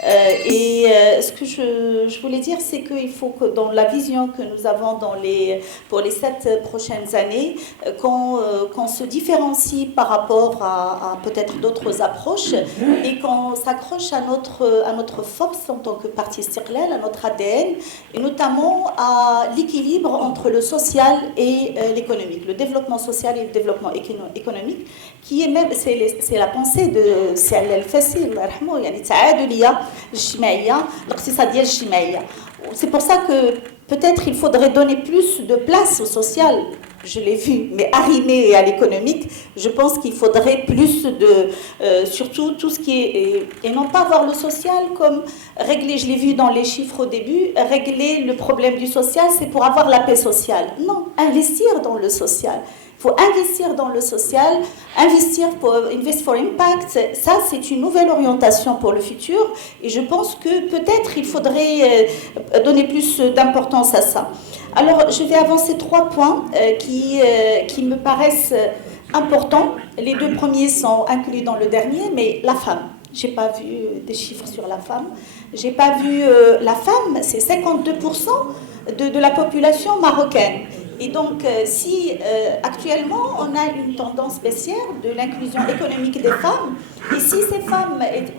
Ce que je voulais dire, c'est qu'il faut que dans la vision que nous avons pour les 7 prochaines années, qu'on se différencie par rapport à peut-être d'autres approches et qu'on s'accroche à notre force en tant que parti Istiqlal, à notre ADN, et notamment à l'équilibre entre le social et l'économique, le développement social et le développement économique, qui est même, c'est la pensée de Saïd El-Fassi, يعني تعادلية الاجتماعية الاقتصادية الاجتماعية. C'est pour ça que peut-être il faudrait donner plus de place au social, je l'ai vu, mais arrimé à l'économique, je pense qu'il faudrait plus surtout tout ce qui est, et non pas voir le social comme régler, je l'ai vu dans les chiffres au début, régler le problème du social, c'est pour avoir la paix sociale. Non, investir dans le social. Il faut investir dans le social, investir pour Invest for Impact. Ça, c'est une nouvelle orientation pour le futur. Et je pense que peut-être il faudrait donner plus d'importance à ça. Alors, je vais avancer 3 points qui me paraissent importants. Les 2 premiers sont inclus dans le dernier, mais la femme. Je n'ai pas vu des chiffres sur la femme. Je n'ai pas vu la femme, c'est 52% de la population marocaine. Et donc, si actuellement on a une tendance baissière de l'inclusion économique des femmes, et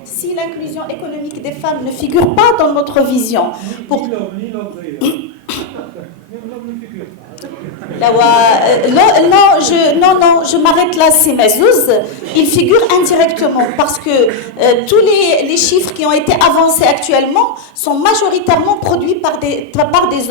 si l'inclusion économique des femmes ne figure pas dans notre vision, je m'arrête là, c'est Mazouz. Il figure indirectement parce que tous les chiffres qui ont été avancés actuellement sont majoritairement produits par des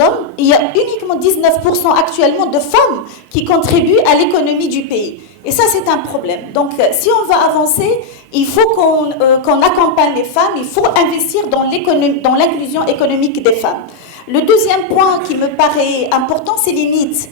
hommes. Il y a uniquement 19% actuellement de femmes qui contribuent à l'économie du pays. Et ça, c'est un problème. Donc, si on va avancer, il faut qu'on accompagne les femmes, il faut investir dans l'inclusion économique des femmes. Le deuxième point qui me paraît important, c'est les NEET.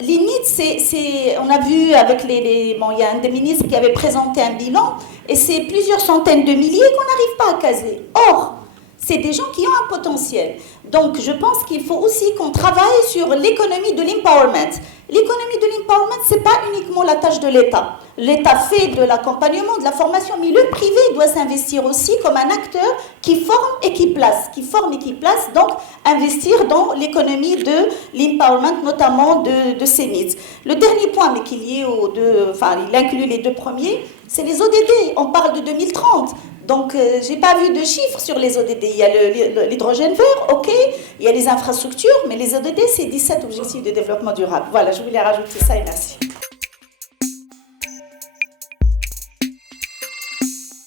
Les NEET, on a vu avec il y a un des ministres qui avait présenté un bilan, et c'est plusieurs centaines de milliers qu'on n'arrive pas à caser. Or, c'est des gens qui ont un potentiel. Donc, je pense qu'il faut aussi qu'on travaille sur l'économie de l'empowerment. L'économie de l'empowerment, ce n'est pas uniquement la tâche de l'État. L'État fait de l'accompagnement, de la formation, mais le privé doit s'investir aussi comme un acteur qui forme et qui place. Donc investir dans l'économie de l'empowerment, notamment de ces needs. Le dernier point, mais qui est lié il inclut les 2 premiers, c'est les ODD. On parle de 2030. Donc, je n'ai pas vu de chiffres sur les ODD. Il y a l'hydrogène vert, ok, il y a les infrastructures, mais les ODD, c'est 17 objectifs de développement durable. Voilà, je voulais rajouter ça et merci.